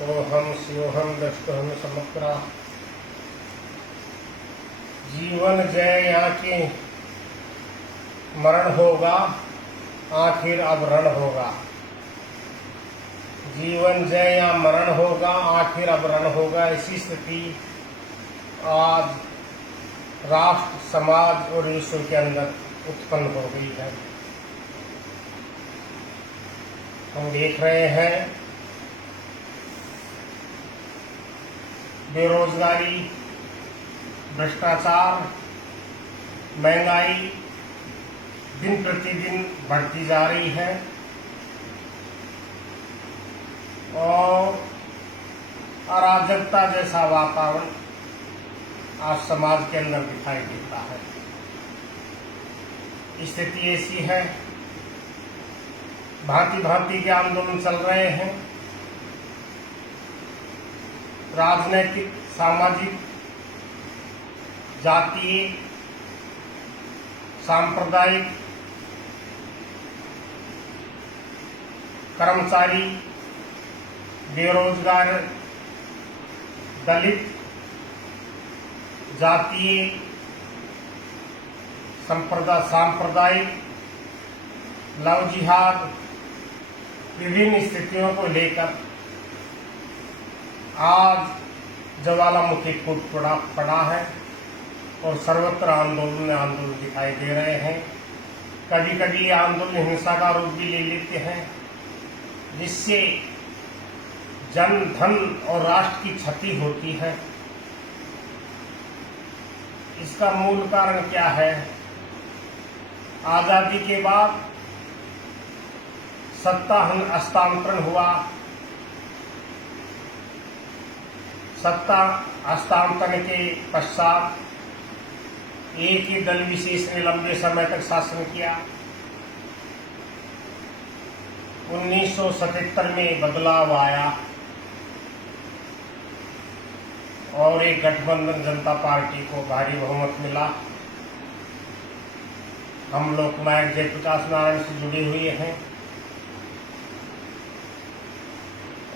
सोहम शिवोहम दृष्टोहम समग्रा जीवन जय यहाँ के मरण होगा, आखिर अब रण होगा। जीवन जय या मरण होगा, आखिर अब रण होगा। ऐसी स्थिति आज राष्ट्र, समाज और विश्व के अंदर उत्पन्न हो गई है। हम देख रहे हैं बेरोजगारी, भ्रष्टाचार, महंगाई दिन प्रतिदिन बढ़ती जा रही है और अराजकता जैसा वातावरण आज समाज के अंदर दिखाई देता है। स्थिति ऐसी है, भांति भांति के आंदोलन चल रहे हैं। राजनैतिक, सामाजिक, जातीय, सांप्रदायिक, कर्मचारी, बेरोजगार, दलित, जातीय, सांप्रदायिक, लव जिहाद, विभिन्न स्थितियों को लेकर आज ज्वालामुखी फूट पड़ा है और सर्वत्र आंदोलन दिखाई दे रहे हैं। कभी कभी ये आंदोलन हिंसा का रूप भी ले लेते हैं, जिससे जन, धन और राष्ट्र की क्षति होती है। इसका मूल कारण क्या है? आजादी के बाद सत्ता हस्तांतरण हुआ। सत्ता हस्तांतरण के पश्चात एक ही दल विशेष ने लंबे समय तक शासन किया। 1977 में बदलाव आया और एक गठबंधन जनता पार्टी को भारी बहुमत मिला। हम लोकनायक जयप्रकाश नारायण से जुड़े हुए हैं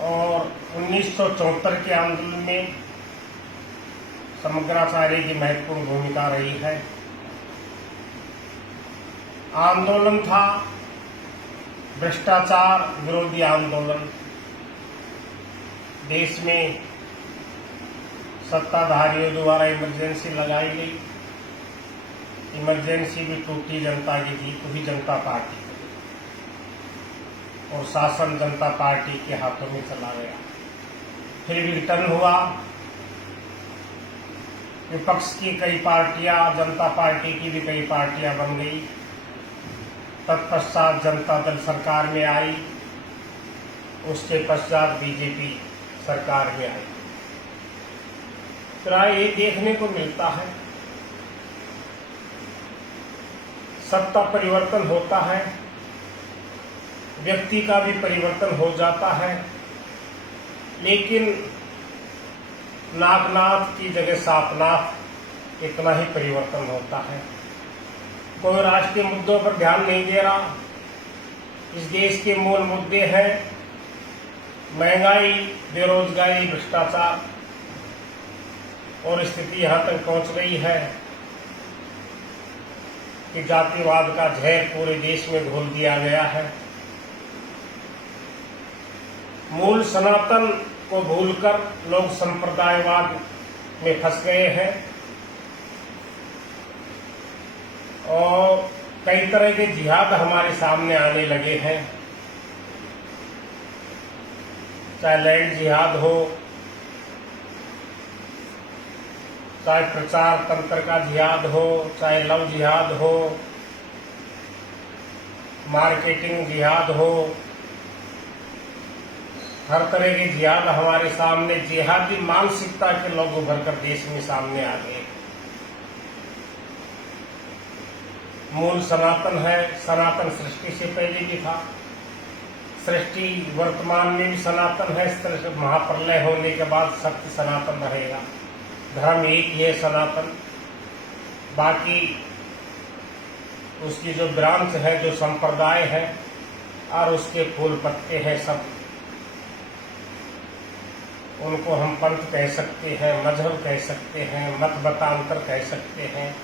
और 1974 के आंदोलन में समग्राचार्य की महत्वपूर्ण भूमिका रही है। आंदोलन था भ्रष्टाचार विरोधी आंदोलन। देश में सत्ताधारियों द्वारा इमरजेंसी लगाई गई। इमरजेंसी भी टूटी जनता की थी, तो भी जनता पार्टी और शासन जनता पार्टी के हाथों में चला गया। फिर विघटन हुआ, विपक्ष की कई पार्टियां, जनता पार्टी की भी कई पार्टियां बन गई। तत्पश्चात जनता दल सरकार में आई, उसके पश्चात बीजेपी सरकार में आई। प्राय ये देखने को मिलता है, सत्ता परिवर्तन होता है, व्यक्ति का भी परिवर्तन हो जाता है, लेकिन नागनाथ की जगह सातनाथ, इतना ही परिवर्तन होता है। कोई राष्ट्रीय मुद्दों पर ध्यान नहीं दे रहा। इस देश के मूल मुद्दे हैं महंगाई, बेरोजगारी, भ्रष्टाचार, और स्थिति यहां तक पहुंच गई है कि जातिवाद का जहर पूरे देश में घोल दिया गया है। मूल सनातन को भूलकर लोग संप्रदायवाद में फंस गए हैं और कई तरह के जिहाद हमारे सामने आने लगे हैं। चाहे लैंड जिहाद हो, चाहे प्रचार तंत्र का जिहाद हो, चाहे लव जिहाद हो, मार्केटिंग जिहाद हो, हर तरह के जिहाद हमारे सामने, जिहादी मानसिकता के लोग उभर कर देश में सामने आ गए। मूल सनातन है, सनातन सृष्टि से पहले भी था, सृष्टि वर्तमान में भी सनातन है, महाप्रलय होने के बाद सत्य सनातन रहेगा। धर्म एक ही है सनातन, बाकी उसकी जो ब्रांच है, जो संप्रदाय है और उसके फूल पत्ते हैं, सब उनको हम पंथ कह सकते हैं, मजहब कह सकते हैं, मत मतांतर कह सकते हैं।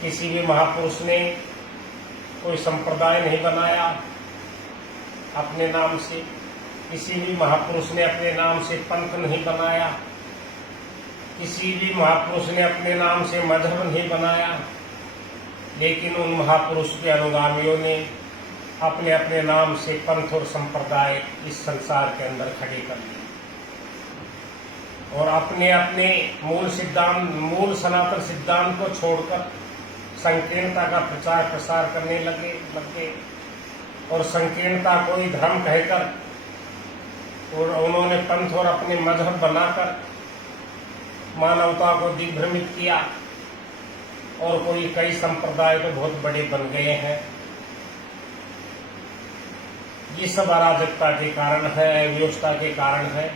किसी भी महापुरुष ने कोई संप्रदाय नहीं बनाया अपने नाम से, किसी भी महापुरुष ने अपने नाम से पंथ नहीं बनाया, किसी भी महापुरुष ने अपने नाम से मजहब नहीं बनाया, लेकिन उन महापुरुष के अनुगामियों ने अपने अपने नाम से पंथ और संप्रदाय इस संसार के अंदर खड़े कर लिए और अपने अपने मूल सनातन सिद्धांत को छोड़कर संकीर्णता का प्रचार प्रसार करने लगे और संकीर्णता को ही धर्म कहकर और उन्होंने पंथ और अपने मजहब बनाकर मानवता को दिग्भ्रमित किया और कई संप्रदाय तो बहुत बड़े बन गए हैं। ये सब अराजकता के कारण है, अव्यवस्था के कारण है,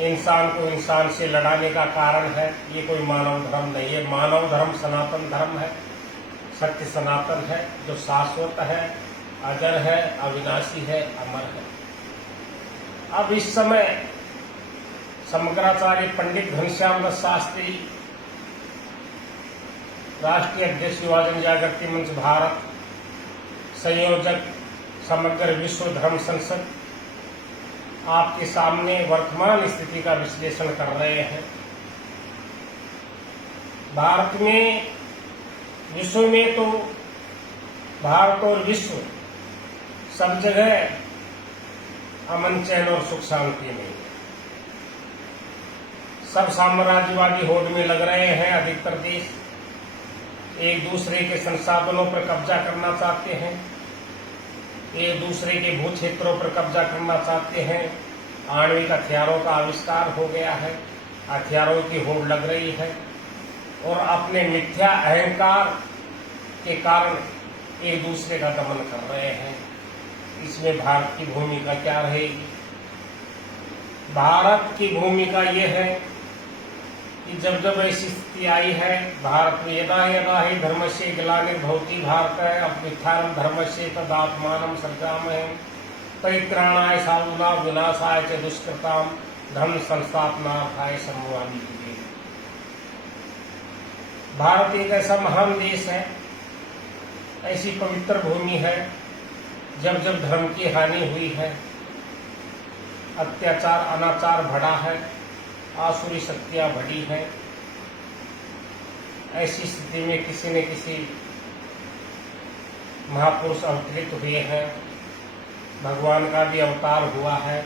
इंसान को इंसान से लड़ाने का कारण है। ये कोई मानव धर्म नहीं है। मानव धर्म सनातन धर्म है, सत्य सनातन है, जो शाश्वत है, अजर है, अविनाशी है, अमर है। अब इस समय समग्राचार्य पंडित घनश्याम दास शास्त्री, राष्ट्रीय अध्यक्ष युवा जनजागृति मंच भारत, संयोजक समग्र विश्व धर्म संसद, आपके सामने वर्तमान स्थिति का विश्लेषण कर रहे हैं। भारत में, विश्व में तो भारत और विश्व सब जगह अमन चैन और सुख शांति नहीं है। सब साम्राज्यवादी होड़ में लग रहे हैं। अधिकतर देश एक दूसरे के संसाधनों पर कब्जा करना चाहते हैं, एक दूसरे के भू क्षेत्रों पर कब्जा करना चाहते हैं। आणविक हथियारों का आविष्कार हो गया है, हथियारों की होड़ लग रही है और अपने मिथ्या अहंकार के कारण एक दूसरे का दमन कर रहे हैं। इसमें भारत की भूमिका क्या रहेगी? भारत की भूमिका ये है कि जब जब ऐसी स्थिति आई है भारत में, यदा यदा ही धर्मस्य ग्लानिर्भवति भारत अभ्युत्थानं धर्मस्य तदात्मानं सृजामहे परित्राणाय साधूनां विनाशाय च दुष्कृतां धर्म संस्थापनार्थाय सम्मानित। भारत एक ऐसा महान देश है, ऐसी पवित्र भूमि है, जब जब धर्म की हानि हुई है, अत्याचार अनाचार बढ़ा है, आसुरी शक्तियां बढ़ी हैं, ऐसी स्थिति में किसी न किसी महापुरुष अवतरित हुए हैं, भगवान का भी अवतार हुआ है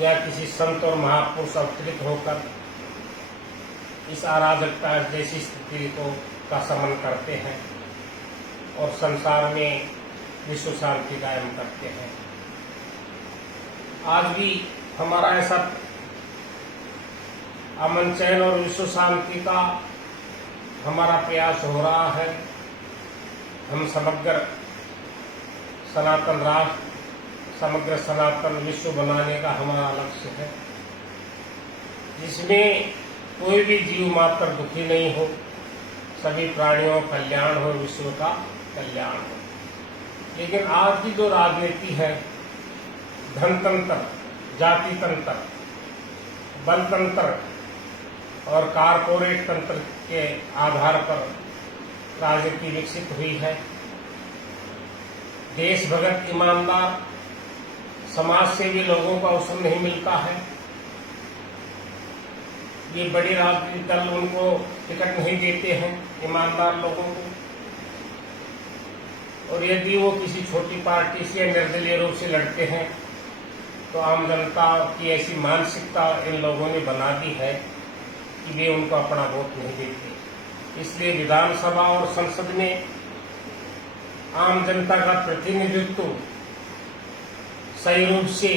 या किसी संत और महापुरुष अवतरित होकर इस अराजकता जैसी स्थिति का शमन करते हैं और संसार में विश्व शांति कायम करते हैं। आज भी हमारा ऐसा अमन चैन और विश्व शांति का हमारा प्रयास हो रहा है। हम समग्र सनातन राष्ट्र, समग्र सनातन विश्व बनाने का हमारा लक्ष्य है, जिसमें कोई भी जीव मात्र दुखी नहीं हो, सभी प्राणियों का कल्याण हो, विश्व का कल्याण हो। लेकिन आज की जो राजनीति है, धनतंत्र, जाति तंत्र, बल तंत्र और कारपोरेट तंत्र के आधार पर राजनीति विकसित हुई है। देशभगत ईमानदार समाज से भी लोगों का अवसर नहीं मिलता है। ये बड़े राजनीतिक दल उनको टिकट नहीं देते हैं, ईमानदार लोगों को, और यदि वो किसी छोटी पार्टी से निर्दलीय रूप से लड़ते हैं तो आम जनता की ऐसी मानसिकता इन लोगों ने बना दी है कि वे उनको अपना वोट नहीं देते। इसलिए विधानसभा और संसद में आम जनता का प्रतिनिधित्व सही रूप से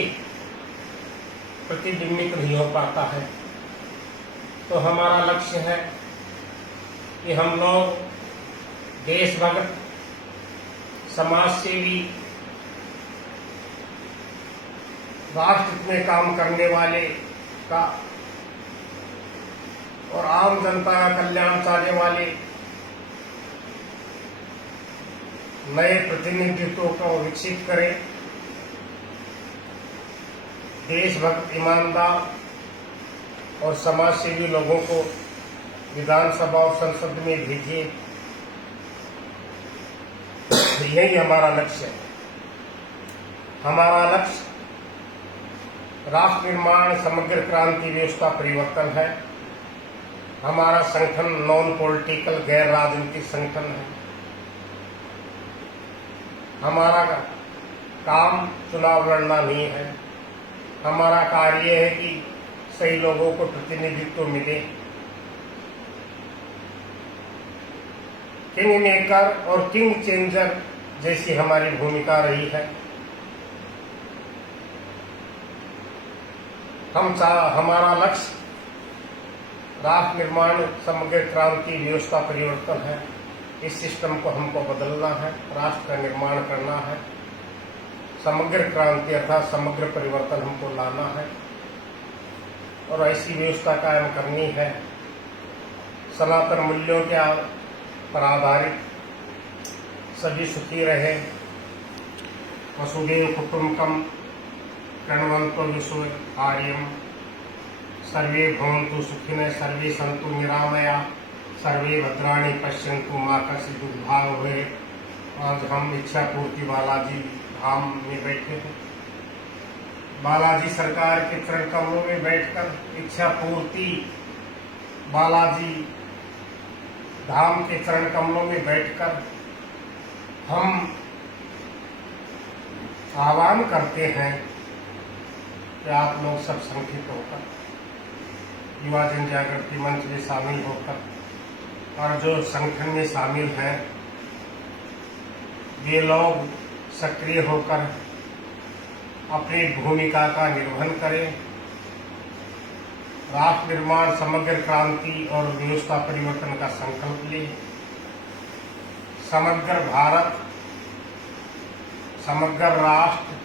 प्रतिबिंबित नहीं हो पाता है। तो हमारा लक्ष्य है कि हम लोग देशभक्त, समाज सेवी, राष्ट्र में काम करने वाले का और आम जनता का कल्याण चाहने वाले नए प्रतिनिधित्व को विकसित करें। देशभक्त, ईमानदार और समाजसेवी लोगों को विधानसभा और संसद में भेजिए, यही हमारा लक्ष्य है। हमारा लक्ष्य राष्ट्र निर्माण, समग्र क्रांति, व्यवस्था परिवर्तन है। हमारा संगठन नॉन पॉलिटिकल, गैर राजनीतिक संगठन है। हमारा काम चुनाव लड़ना नहीं है। हमारा कार्य है कि सही लोगों को प्रतिनिधित्व मिले। किंग मेकर और किंग चेंजर जैसी हमारी भूमिका रही है। हमारा लक्ष्य राष्ट्र निर्माण, समग्र क्रांति, व्यवस्था परिवर्तन है। इस सिस्टम को हमको बदलना है, राष्ट्र का निर्माण करना है। समग्र क्रांति अर्थात समग्र परिवर्तन हमको लाना है और ऐसी व्यवस्था कायम करनी है सनातन मूल्यों के पर आधारित, सभी सुखी रहे। वसुदेव कुटुंबकम प्रणवंतो विश्व आर्यम, सर्वे भवन्तु सुखिनः, सर्वे सन्तु निरामया, सर्वे भद्राणि पश्यन्तु मा कश्चित् दुर्भाग् भवेत्। आज हम इच्छा पूर्ति बालाजी धाम में बैठे हैं। बालाजी सरकार के चरण कमलों में बैठकर इच्छा पूर्ति बालाजी धाम के चरण कमलों में बैठकर हम आह्वान करते हैं कि आप लोग सब संगठित होकर युवा जन जागृति मंच में शामिल होकर और जो संगठन में शामिल हैं वे लोग सक्रिय होकर अपनी भूमिका का निर्वहन करें। राष्ट्र निर्माण, समग्र क्रांति और व्यवस्था परिवर्तन का संकल्प लें। समग्र भारत, समग्र राष्ट्र,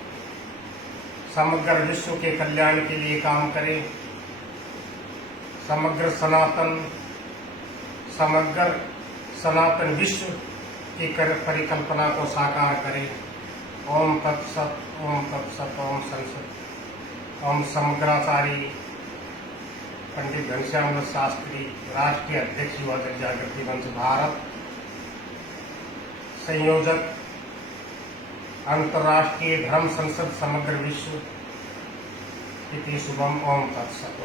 समग्र विश्व के कल्याण के लिए काम करें। समग्र सनातन विश्व की परिकल्पना को साकार करें। ओम तत्सत, ओम तत्सत, ओम संसद। ओम समग्राचार्य पंडित घनश्याम दास शास्त्री, राष्ट्रीय अध्यक्ष युवा जन जागृति मंच भारत, संयोजक अंतर्राष्ट्रीय धर्म संसद समग्र विश्व। इति शुभम। ओम तत्सत।